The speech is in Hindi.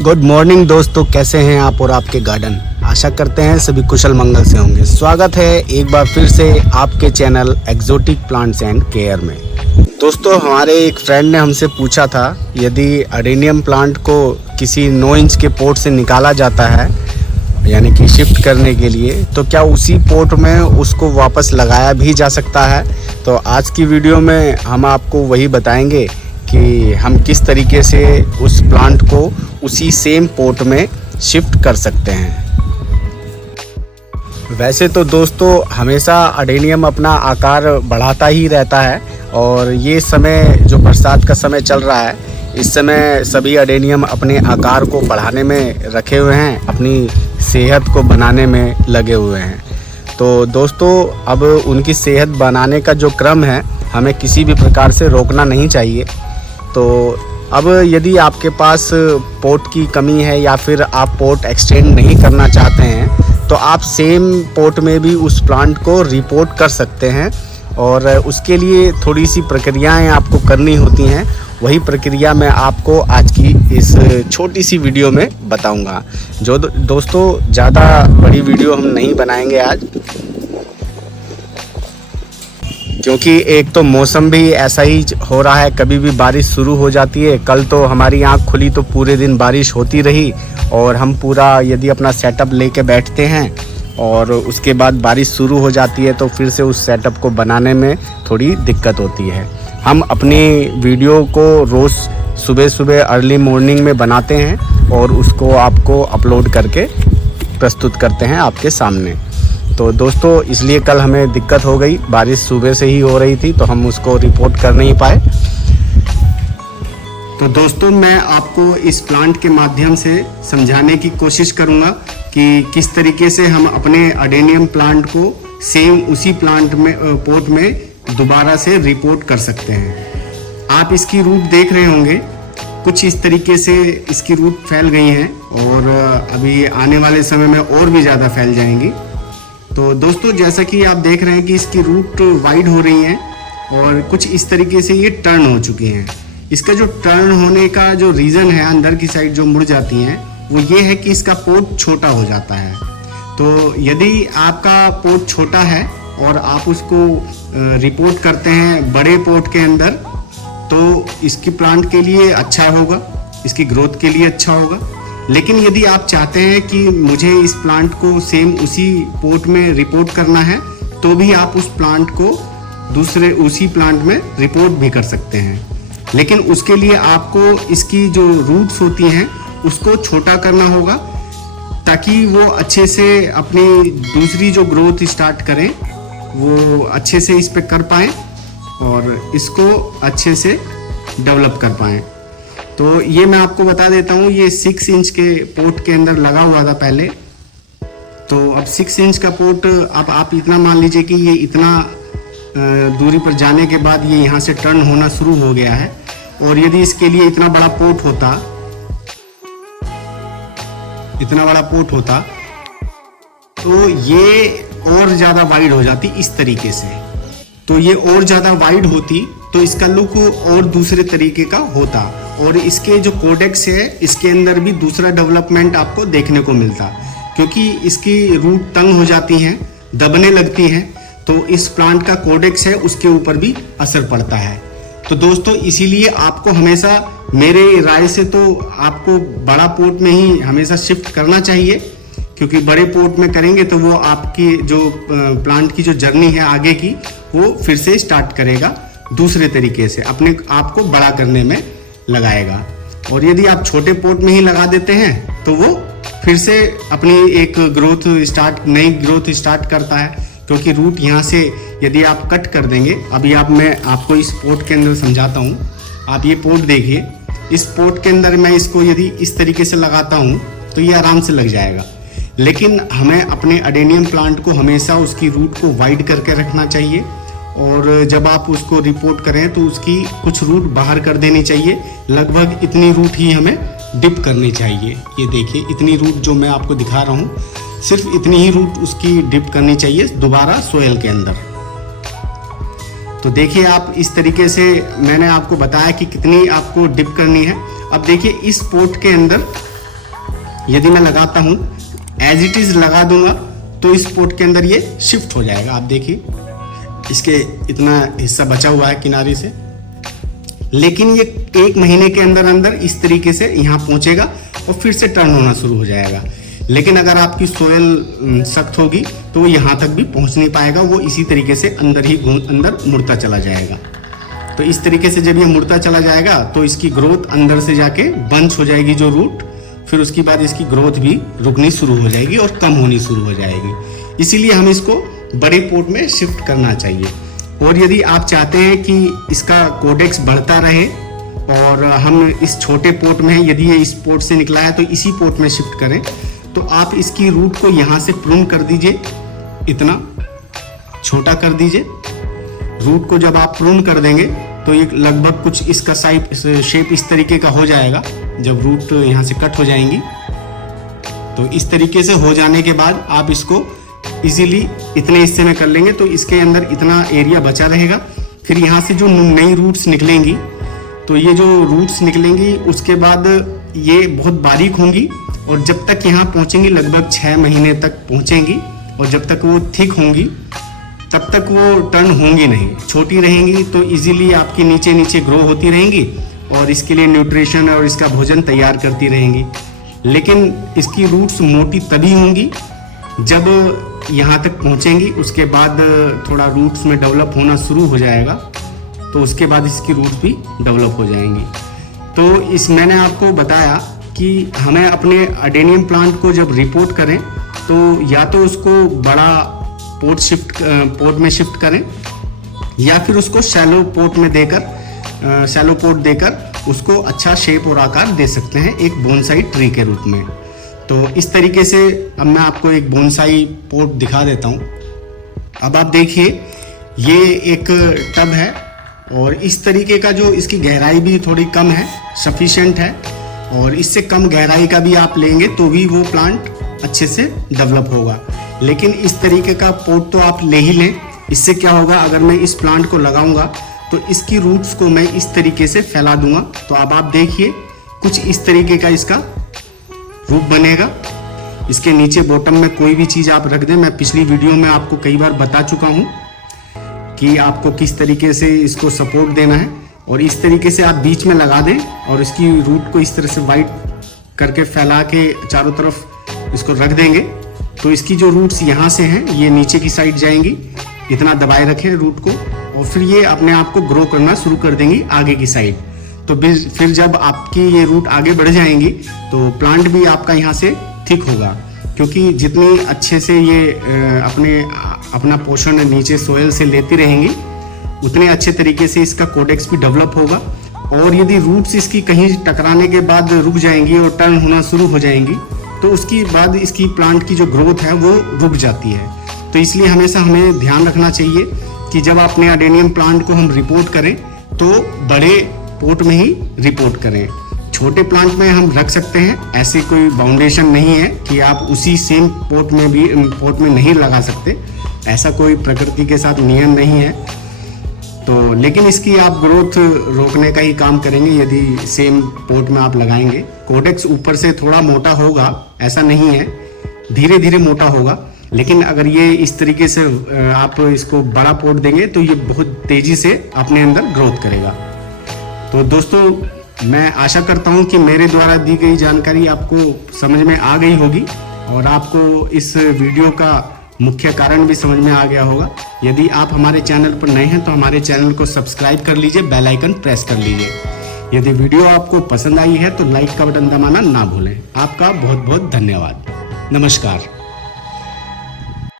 गुड मॉर्निंग दोस्तों, कैसे हैं आप और आपके गार्डन। आशा करते हैं सभी कुशल मंगल से होंगे। स्वागत है एक बार फिर से आपके channel exotic plants and care में। दोस्तों, हमारे एक फ्रेंड ने हमसे पूछा था यदि अडेनियम प्लांट को किसी 9 इंच के पोट से निकाला जाता है यानी कि शिफ्ट करने के लिए, तो क्या उसी पोट में उसको वापस लगाया भी जा सकता है। तो आज की वीडियो में हम आपको वही बताएंगे कि हम किस तरीके से उस प्लांट को उसी सेम पोट में शिफ्ट कर सकते हैं। वैसे तो दोस्तों हमेशा अडेनियम अपना आकार बढ़ाता ही रहता है और ये समय जो बरसात का समय चल रहा है, इस समय सभी अडेनियम अपने आकार को बढ़ाने में रखे हुए हैं, अपनी सेहत को बनाने में लगे हुए हैं। तो दोस्तों अब उनकी सेहत बनाने का जो क्रम है हमें किसी भी प्रकार से रोकना नहीं चाहिए। तो अब यदि आपके पास पोट की कमी है या फिर आप पोट एक्सटेंड नहीं करना चाहते हैं, तो आप सेम पोट में भी उस प्लांट को रिपोर्ट कर सकते हैं और उसके लिए थोड़ी सी प्रक्रियाएं आपको करनी होती हैं। वही प्रक्रिया मैं आपको आज की इस छोटी सी वीडियो में बताऊंगा। जो दोस्तों ज़्यादा बड़ी वीडियो हम नहीं बनाएंगे आज, क्योंकि एक तो मौसम भी ऐसा ही हो रहा है, कभी भी बारिश शुरू हो जाती है। कल तो हमारी आँख खुली तो पूरे दिन बारिश होती रही और हम पूरा यदि अपना सेटअप लेके बैठते हैं और उसके बाद बारिश शुरू हो जाती है तो फिर से उस सेटअप को बनाने में थोड़ी दिक्कत होती है। हम अपनी वीडियो को रोज़ सुबह सुबह अर्ली मॉर्निंग में बनाते हैं और उसको आपको अपलोड करके प्रस्तुत करते हैं आपके सामने। तो दोस्तों इसलिए कल हमें दिक्कत हो गई, बारिश सुबह से ही हो रही थी तो हम उसको रिपोर्ट कर नहीं पाए। तो दोस्तों मैं आपको इस प्लांट के माध्यम से समझाने की कोशिश करूंगा कि किस तरीके से हम अपने अडेनियम प्लांट को सेम उसी प्लांट में पोट में दोबारा से रिपोर्ट कर सकते हैं। आप इसकी रूट देख रहे होंगे, कुछ इस तरीके से इसकी रूट फैल गई हैं और अभी आने वाले समय में और भी ज़्यादा फैल जाएंगी। तो दोस्तों जैसा कि आप देख रहे हैं कि इसकी रूट वाइड हो रही हैं और कुछ इस तरीके से ये टर्न हो चुकी हैं। इसका जो टर्न होने का जो रीज़न है, अंदर की साइड जो मुड़ जाती हैं, वो ये है कि इसका पोट छोटा हो जाता है। तो यदि आपका पोट छोटा है और आप उसको रिपोर्ट करते हैं बड़े पोट के अंदर, तो इसकी प्लांट के लिए अच्छा होगा, इसकी ग्रोथ के लिए अच्छा होगा। लेकिन यदि आप चाहते हैं कि मुझे इस प्लांट को सेम उसी पोट में रिपोर्ट करना है, तो भी आप उस प्लांट को दूसरे उसी प्लांट में रिपोर्ट भी कर सकते हैं। लेकिन उसके लिए आपको इसकी जो रूट्स होती हैं उसको छोटा करना होगा ताकि वो अच्छे से अपनी दूसरी जो ग्रोथ स्टार्ट करें वो अच्छे से इस पे कर पाएँ और इसको अच्छे से डेवलप कर पाएँ। तो ये मैं आपको बता देता हूँ, ये 6 इंच के पोट के अंदर लगा हुआ था पहले। तो अब 6 इंच का पोट, अब आप इतना मान लीजिए कि ये इतना दूरी पर जाने के बाद ये यहाँ से टर्न होना शुरू हो गया है। और यदि इसके लिए इतना बड़ा पोट होता तो ये और ज़्यादा वाइड हो जाती इस तरीके से। तो ये और ज़्यादा वाइड होती तो इसका लुक और दूसरे तरीके का होता और इसके जो कोडेक्स है इसके अंदर भी दूसरा डेवलपमेंट आपको देखने को मिलता, क्योंकि इसकी रूट तंग हो जाती हैं, दबने लगती हैं, तो इस प्लांट का कोडेक्स है उसके ऊपर भी असर पड़ता है। तो दोस्तों इसीलिए आपको हमेशा, मेरे राय से तो आपको बड़ा पोट में ही हमेशा शिफ्ट करना चाहिए, क्योंकि बड़े पोट में करेंगे तो वो आपकी जो प्लांट की जो जर्नी है आगे की, वो फिर से स्टार्ट करेगा दूसरे तरीके से, अपने आप को बड़ा करने में लगाएगा। और यदि आप छोटे पोट में ही लगा देते हैं तो वो फिर से अपनी एक नई ग्रोथ स्टार्ट करता है, क्योंकि रूट यहाँ से यदि आप कट कर देंगे, अभी मैं आपको इस पोट के अंदर समझाता हूँ। आप ये पोट देखिए, इस पोट के अंदर मैं इसको यदि इस तरीके से लगाता हूँ तो ये आराम से लग जाएगा। लेकिन हमें अपने अडेनियम प्लांट को हमेशा उसकी रूट को वाइड करके रखना चाहिए और जब आप उसको रिपोर्ट करें तो उसकी कुछ रूट बाहर कर देनी चाहिए। लगभग इतनी रूट ही हमें डिप करनी चाहिए। ये देखिए इतनी रूट जो मैं आपको दिखा रहा हूँ, सिर्फ इतनी ही रूट उसकी डिप करनी चाहिए दोबारा सोयल के अंदर। तो देखिए आप इस तरीके से मैंने आपको बताया कि कितनी आपको डिप करनी है। अब देखिए इस पोर्ट के अंदर यदि मैं लगाता हूँ, एज इट इज़ लगा दूंगा तो इस पोर्ट के अंदर ये शिफ्ट हो जाएगा। आप देखिए इसके इतना हिस्सा बचा हुआ है किनारे से, लेकिन ये 1 महीने के अंदर अंदर इस तरीके से यहाँ पहुँचेगा और फिर से टर्न होना शुरू हो जाएगा। लेकिन अगर आपकी सोयल सख्त होगी तो वो यहाँ तक भी पहुँच नहीं पाएगा, वो इसी तरीके से अंदर मुड़ता चला जाएगा। तो इस तरीके से जब ये मुड़ता चला जाएगा तो इसकी ग्रोथ अंदर से जाके बंच हो जाएगी जो रूट, फिर उसके बाद इसकी ग्रोथ भी रुकनी शुरू हो जाएगी और कम होनी शुरू हो जाएगी। इसीलिए हम इसको बड़े पोर्ट में शिफ्ट करना चाहिए। और यदि आप चाहते हैं कि इसका कोडेक्स बढ़ता रहे और हम इस छोटे पोर्ट में, यदि ये इस पोर्ट से निकला है तो इसी पोर्ट में शिफ्ट करें, तो आप इसकी रूट को यहाँ से प्रून कर दीजिए, इतना छोटा कर दीजिए। रूट को जब आप प्रून कर देंगे तो ये लगभग कुछ इसका शेप इस तरीके का हो जाएगा। जब रूट यहाँ से कट हो जाएंगी तो इस तरीके से हो जाने के बाद आप इसको इजीली इतने हिस्से में कर लेंगे तो इसके अंदर इतना एरिया बचा रहेगा। फिर यहाँ से जो नई रूट्स निकलेंगी, तो ये जो रूट्स निकलेंगी उसके बाद ये बहुत बारीक होंगी और जब तक यहाँ पहुँचेंगी लगभग 6 महीने तक पहुँचेंगी, और जब तक वो थिक होंगी तब तक वो टर्न होंगी नहीं, छोटी रहेंगी। तो इजीली आपकी नीचे नीचे ग्रो होती रहेंगी और इसके लिए न्यूट्रिशन और इसका भोजन तैयार करती रहेंगी। लेकिन इसकी रूट्स मोटी तभी होंगी जब यहाँ तक पहुँचेंगी, उसके बाद थोड़ा रूट्स में डेवलप होना शुरू हो जाएगा, तो उसके बाद इसकी रूट्स भी डेवलप हो जाएंगी। तो मैंने आपको बताया कि हमें अपने अडेनियम प्लांट को जब रिपोर्ट करें तो या तो उसको बड़ा पोर्ट में शिफ्ट करें या फिर उसको शैलो पोर्ट देकर उसको अच्छा शेप और आकार दे सकते हैं एक बोनसाई ट्री के रूप में। तो इस तरीके से अब मैं आपको एक बोनसाई पोर्ट दिखा देता हूँ। अब आप देखिए ये एक टब है और इस तरीके का जो इसकी गहराई भी थोड़ी कम है, सफिशिएंट है, और इससे कम गहराई का भी आप लेंगे तो भी वो प्लांट अच्छे से डेवलप होगा। लेकिन इस तरीके का पोर्ट तो आप ले ही लें। इससे क्या होगा, अगर मैं इस प्लांट को लगाऊंगा तो इसकी रूट्स को मैं इस तरीके से फैला दूंगा। तो अब आप देखिए कुछ इस तरीके का इसका रूप बनेगा। इसके नीचे बॉटम में कोई भी चीज़ आप रख दें, मैं पिछली वीडियो में आपको कई बार बता चुका हूँ कि आपको किस तरीके से इसको सपोर्ट देना है। और इस तरीके से आप बीच में लगा दें और इसकी रूट को इस तरह से वाइड करके फैला के चारों तरफ इसको रख देंगे तो इसकी जो रूट्स यहाँ से हैं ये नीचे की साइड जाएंगी। इतना दबाए रखें रूट को और फिर ये अपने आप को ग्रो करना शुरू कर देंगी आगे की साइड। तो फिर जब आपकी ये रूट आगे बढ़ जाएंगी तो प्लांट भी आपका यहाँ से थिक होगा, क्योंकि जितनी अच्छे से ये अपना पोषण नीचे सोयल से लेती रहेंगी उतने अच्छे तरीके से इसका कोडेक्स भी डेवलप होगा। और यदि रूट्स इसकी कहीं टकराने के बाद रुक जाएंगी और टर्न होना शुरू हो जाएंगी तो उसके बाद इसकी प्लांट की जो ग्रोथ है वो रुक जाती है। तो इसलिए हमेशा हमें ध्यान रखना चाहिए कि जब अपने अडेनियम प्लांट को हम रिपोर्ट करें तो बड़े पोर्ट में ही रिपोर्ट करें। छोटे प्लांट में हम रख सकते हैं, ऐसे कोई बाउंडेशन नहीं है कि आप उसी सेम पोर्ट में नहीं लगा सकते, ऐसा कोई प्रकृति के साथ नियम नहीं है। तो लेकिन इसकी आप ग्रोथ रोकने का ही काम करेंगे यदि सेम पोर्ट में आप लगाएंगे। कोडेक्स ऊपर से थोड़ा मोटा होगा, ऐसा नहीं है, धीरे धीरे मोटा होगा, लेकिन अगर ये इस तरीके से आप इसको बड़ा पोर्ट देंगे तो ये बहुत तेजी से अपने अंदर ग्रोथ करेगा। तो दोस्तों मैं आशा करता हूँ कि मेरे द्वारा दी गई जानकारी आपको समझ में आ गई होगी और आपको इस वीडियो का मुख्य कारण भी समझ में आ गया होगा। यदि आप हमारे चैनल पर नए हैं तो हमारे चैनल को सब्सक्राइब कर लीजिए, बेल आइकन प्रेस कर लीजिए। यदि वीडियो आपको पसंद आई है तो लाइक का बटन दबाना ना भूलें। आपका बहुत बहुत धन्यवाद। नमस्कार।